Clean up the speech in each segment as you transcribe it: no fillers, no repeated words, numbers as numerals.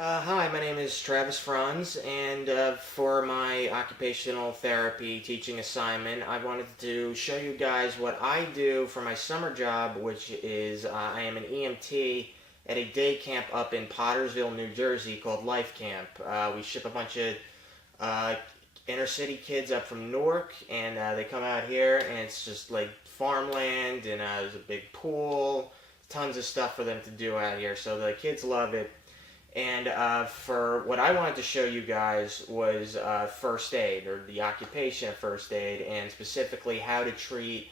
Hi, my name is Franz, and for my occupational therapy teaching assignment, I wanted to show you guys what I do for my summer job, which is I am an EMT at a day camp up in Pottersville, New Jersey called Life Camp. We ship a bunch of uh, inner city kids up from Newark, and they come out here, and it's just like farmland, and there's a big pool, tons of stuff for them to do out here, so the kids love it. And for what I wanted to show you guys was first aid, or the occupation of first aid, and specifically how to treat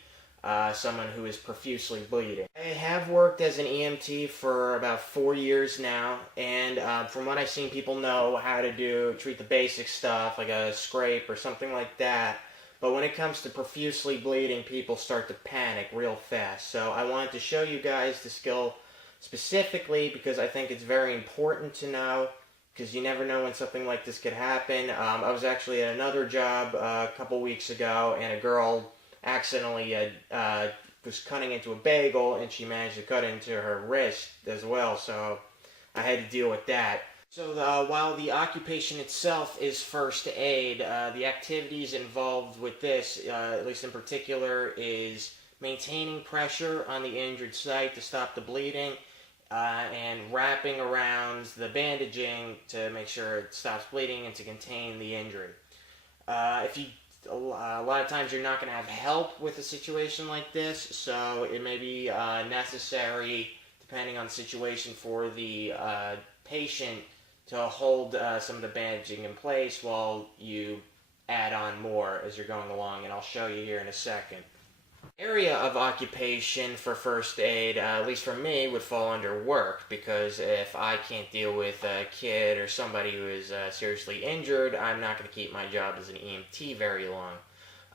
someone who is profusely bleeding. I have worked as an EMT for about 4 years now, and from what I've seen, people know how to treat the basic stuff, like a scrape or something like that. But when it comes to profusely bleeding, people start to panic real fast. So I wanted to show you guys the skill specifically because I think it's very important to know, because you never know when something like this could happen. I was actually at another job a couple weeks ago, and a girl accidentally was cutting into a bagel, and she managed to cut into her wrist as well, so I had to deal with that. So while the occupation itself is first aid, the activities involved with this, at least in particular, is maintaining pressure on the injured site to stop the bleeding, and wrapping around the bandaging to make sure it stops bleeding and to contain the injury. If you a lot of times you're not going to have help with a situation like this, so it may be necessary, depending on the situation, for the patient to hold some of the bandaging in place while you add on more as you're going along, and I'll show you here in a second. Area of occupation for first aid, at least for me, would fall under work, because if I can't deal with a kid or somebody who is seriously injured, I'm not going to keep my job as an EMT very long.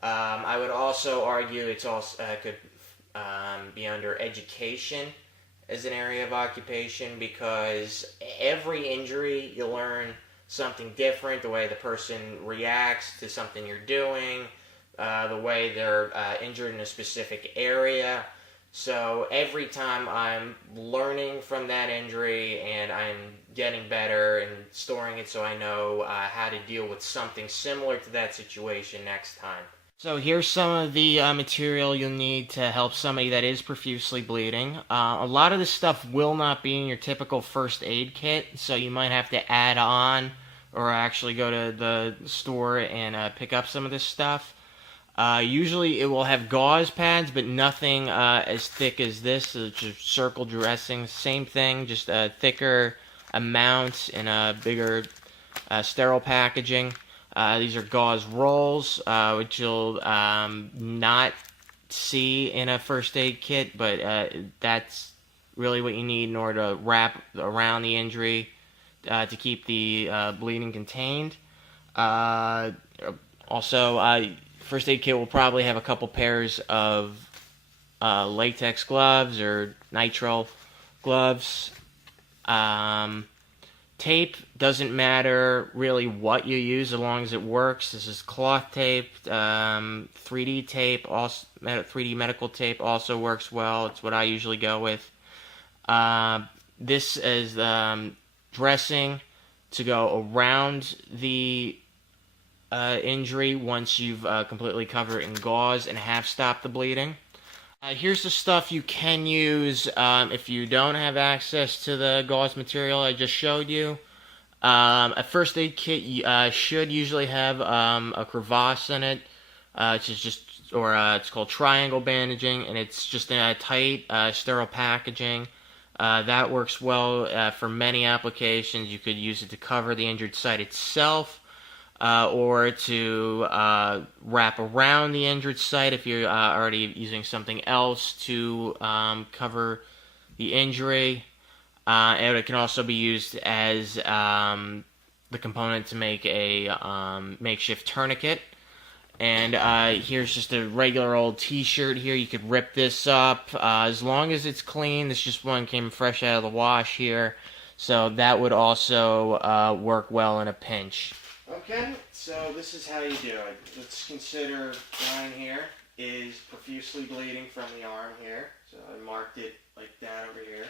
I would also argue it's also could be under education as an area of occupation, because every injury you learn something different, the way the person reacts to something you're doing, the way they're injured in a specific area. So every time I'm learning from that injury, and I'm getting better and storing it so I know how to deal with something similar to that situation next time. So here's some of the material you'll need to help somebody that is profusely bleeding. A lot of this stuff will not be in your typical first aid kit, so you might have to add on or actually go to the store and pick up some of this stuff. Usually it will have gauze pads, but nothing as thick as this, just circle dressing. Same thing, just a thicker amount in a bigger sterile packaging. These are gauze rolls, which you'll not see in a first aid kit, but that's really what you need in order to wrap around the injury to keep the bleeding contained. Also, first aid kit will probably have a couple pairs of latex gloves or nitrile gloves. Tape doesn't matter really what you use as long as it works. This is cloth tape. 3D tape, also 3D medical tape, also works well. It's what I usually go with. This is dressing to go around the injury once you've completely covered it in gauze and have stopped the bleeding. Here's the stuff you can use if you don't have access to the gauze material I just showed you. A first aid kit should usually have a crevasse in it, which is it's called triangle bandaging, and it's just in a tight, sterile packaging. That works well for many applications. You could use it to cover the injured site itself, or to wrap around the injured site if you're already using something else to cover the injury. And it can also be used as the component to make a makeshift tourniquet. And here's just a regular old t-shirt here. You could rip this up as long as it's clean. This just one came fresh out of the wash here, so that would also work well in a pinch. Okay, so this is how you do it. Let's consider mine here is profusely bleeding from the arm here. So I marked it like that over here.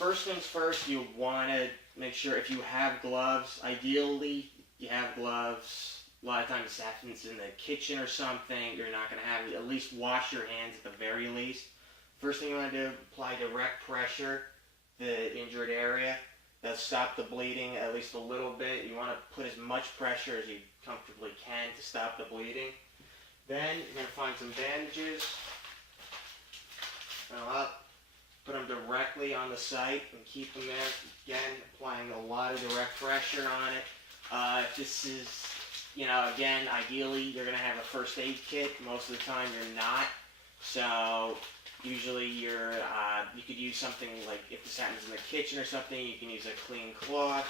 First things first, you want to make sure if you have gloves, ideally you have gloves. A lot of times this happens in the kitchen or something, you're not going to have, at least wash your hands at the very least. First thing you want to do, apply direct pressure to the injured area. That'll stop the bleeding at least a little bit. You want to put as much pressure as you comfortably can to stop the bleeding. Then you're going to find some bandages. Put them directly on the site and keep them there. Again, applying a lot of direct pressure on it. This is, again, ideally you're going to have a first aid kit. Most of the time you're not. So usually you could use something like, if this happens in the kitchen or something, you can use a clean cloth.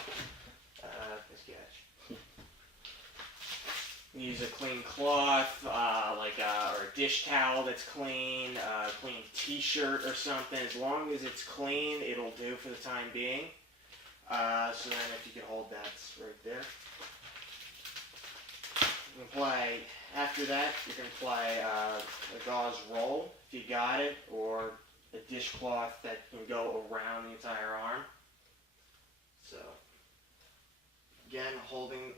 Use a clean cloth, or a dish towel that's clean, a clean t-shirt or something. As long as it's clean, it'll do for the time being. So then if you can hold that right there. After that, you can apply a gauze roll, if you got it, or a dishcloth that can go around the entire arm. So, again,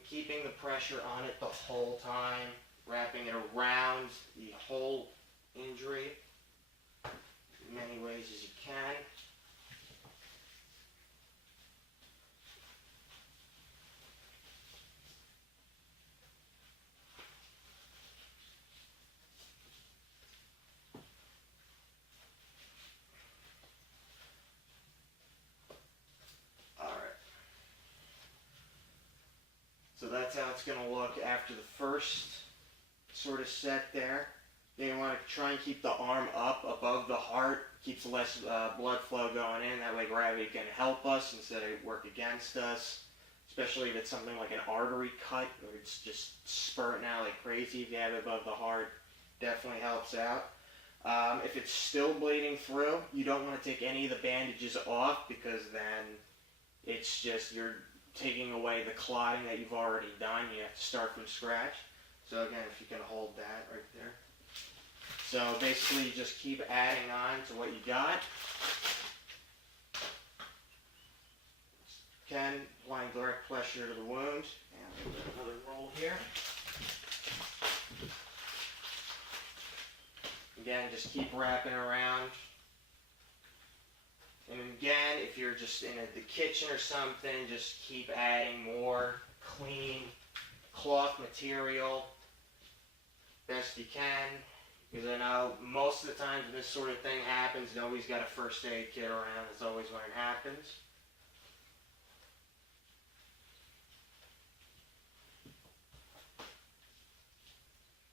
keeping the pressure on it the whole time, wrapping it around the whole injury in many ways as you can. So that's how it's going to look after the first sort of set there. Then you want to try and keep the arm up above the heart, keeps less blood flow going in. That way gravity can help us instead of work against us, especially if it's something like an artery cut or it's just spurting out like crazy. If you have it above the heart, definitely helps out. If it's still bleeding through, you don't want to take any of the bandages off, because then it's just you're taking away the clotting that you've already done. You have to start from scratch. So again, if you can hold that right there. So basically you just keep adding on to what you got. Again, applying direct pressure to the wound. And another roll here. Again, just keep wrapping around. And again, if you're just in the kitchen or something, just keep adding more clean cloth material best you can. Because I know most of the times when this sort of thing happens, nobody's got a first aid kit around. That's always when it happens.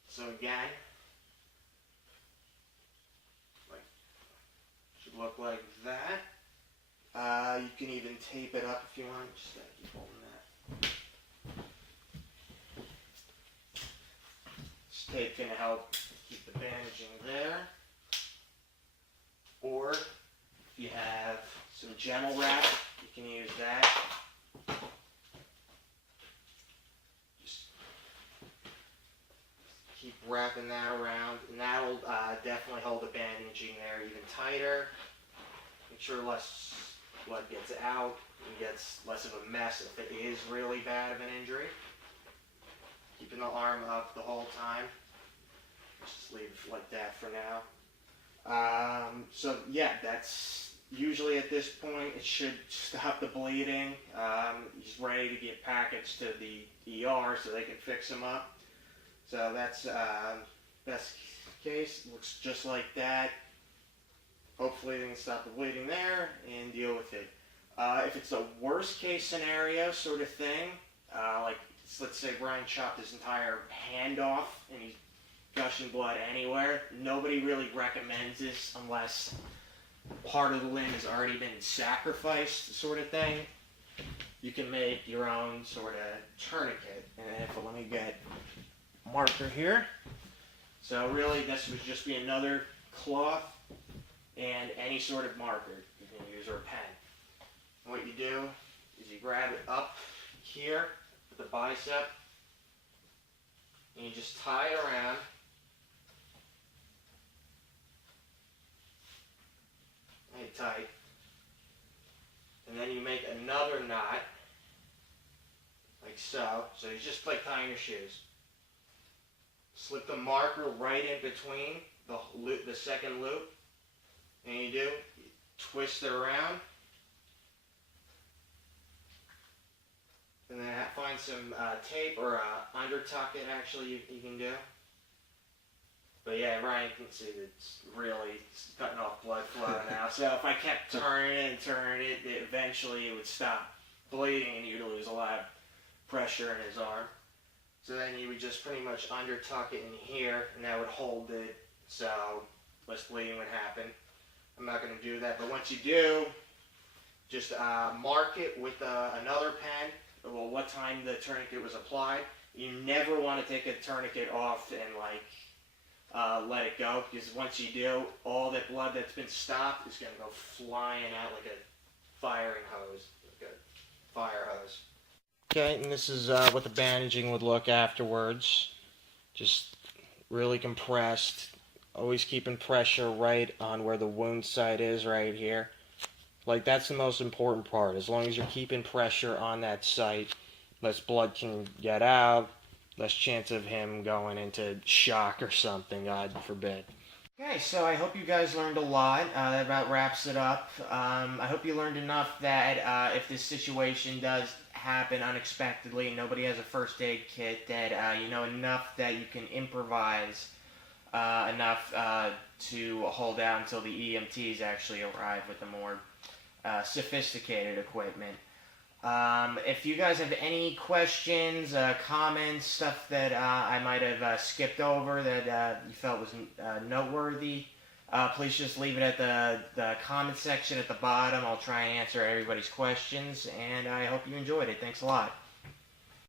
So again, should look like that. You can even tape it up if you want. Just keep holding that. This tape's going to help keep the bandaging there. Or if you have some Gel wrap, you can use that. Just keep wrapping that around, and that'll definitely hold the bandaging there even tighter. Make sure less blood gets out and gets less of a mess if it is really bad of an injury. Keeping the arm up the whole time. Just leave it like that for now. So yeah, that's usually at this point it should stop the bleeding. He's ready to get packaged to the ER so they can fix him up. So that's best case. Looks just like that. Hopefully they can stop the bleeding there and deal with it. If it's a worst case scenario sort of thing, like let's say Brian chopped his entire hand off and he's gushing blood anywhere, nobody really recommends this unless part of the limb has already been sacrificed sort of thing. You can make your own sort of tourniquet. And let me get a marker here. So really this would just be another cloth and any sort of marker you can use, or a pen. And what you do is you grab it up here with the bicep and you just tie it around. Tight. so you just like tying your shoes. Slip the marker right in between the second loop, and you twist it around, and then find some tape or undertuck it. Actually, you can do. But yeah, Ryan can see it's really cutting off blood flow now. So if I kept turning it, eventually it would stop bleeding, and you'd lose a lot of pressure in his arm. So then you would just pretty much undertuck it in here, and that would hold it, so less bleeding would happen. I'm not going to do that, but once you do, just mark it with another pen, well, what time the tourniquet was applied. You never want to take a tourniquet off and let it go, because once you do, all that blood that's been stopped is going to go flying out like a firing hose, like a fire hose. Okay, and this is what the bandaging would look afterwards. Just really compressed. Always keeping pressure right on where the wound site is, right here. Like, that's the most important part. As long as you're keeping pressure on that site, less blood can get out, less chance of him going into shock or something, God forbid. Okay, so I hope you guys learned a lot. That about wraps it up. I hope you learned enough that if this situation does happen unexpectedly, nobody has a first aid kit, that you know enough that you can improvise enough to hold out until the EMTs actually arrive with the more sophisticated equipment. If you guys have any questions, comments, stuff that I might have skipped over that you felt was noteworthy, please just leave it at the comment section at the bottom. I'll try and answer everybody's questions, and I hope you enjoyed it. Thanks a lot.